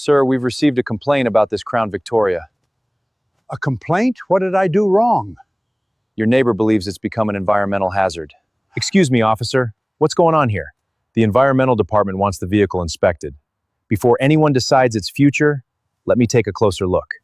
Sir, we've received a complaint about this Crown Victoria. A complaint? What did I do wrong? Your neighbor believes it's become an environmental hazard. Excuse me, officer. What's going on here? The environmental department wants the vehicle inspected. Before anyone decides its future, let me take a closer look.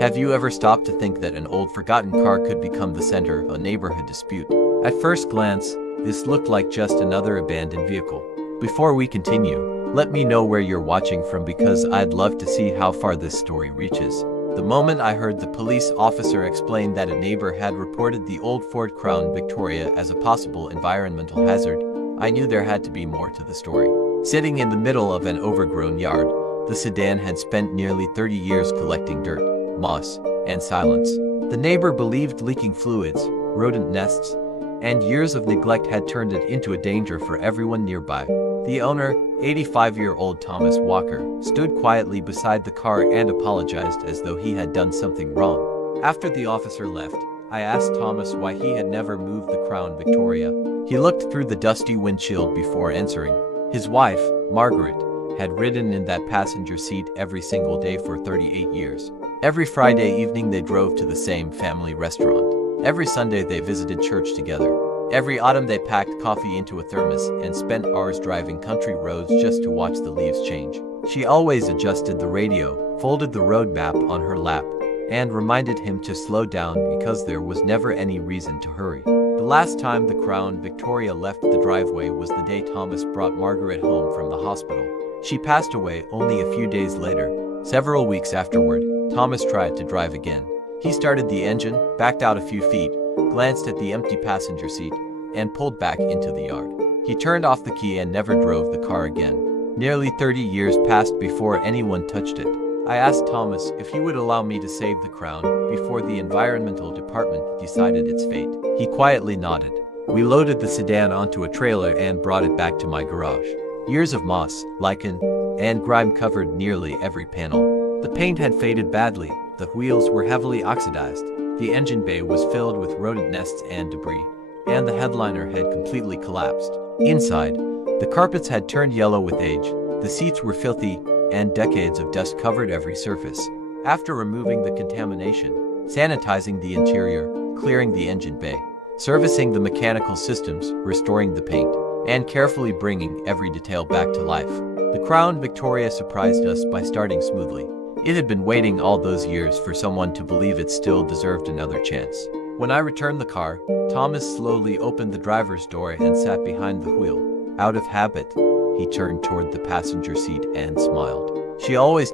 Have you ever stopped to think that an old forgotten car could become the center of a neighborhood dispute? At first glance, this looked like just another abandoned vehicle. Before we continue, let me know where you're watching from because I'd love to see how far this story reaches. The moment I heard the police officer explain that a neighbor had reported the old Ford Crown Victoria as a possible environmental hazard, I knew there had to be more to the story. Sitting in the middle of an overgrown yard, the sedan had spent nearly 30 years collecting dirt, moss, and silence. The neighbor believed leaking fluids, rodent nests, and years of neglect had turned it into a danger for everyone nearby. The owner, 85-year-old Thomas Walker, stood quietly beside the car and apologized as though he had done something wrong. After the officer left, I asked Thomas why he had never moved the Crown Victoria. He looked through the dusty windshield before answering. His wife, Margaret, had ridden in that passenger seat every single day for 38 years. Every Friday evening they drove to the same family restaurant. Every Sunday they visited church together. Every autumn they packed coffee into a thermos and spent hours driving country roads just to watch the leaves change. She always adjusted the radio, folded the road map on her lap, and reminded him to slow down because there was never any reason to hurry. The last time the Crown Victoria left the driveway was the day Thomas brought Margaret home from the hospital. She passed away only a few days later. Several weeks afterward, Thomas tried to drive again. He started the engine, backed out a few feet, glanced at the empty passenger seat, and pulled back into the yard. He turned off the key and never drove the car again. Nearly 30 years passed before anyone touched it. I asked Thomas if he would allow me to save the Crown before the environmental department decided its fate. He quietly nodded. We loaded the sedan onto a trailer and brought it back to my garage. Years of moss, lichen, and grime covered nearly every panel. The paint had faded badly, the wheels were heavily oxidized, the engine bay was filled with rodent nests and debris, and the headliner had completely collapsed. Inside, the carpets had turned yellow with age, the seats were filthy, and decades of dust covered every surface. After removing the contamination, sanitizing the interior, clearing the engine bay, servicing the mechanical systems, restoring the paint, and carefully bringing every detail back to life, the Crown Victoria surprised us by starting smoothly. It had been waiting all those years for someone to believe it still deserved another chance. When I returned the car, Thomas slowly opened the driver's door and sat behind the wheel. Out of habit, he turned toward the passenger seat and smiled. She always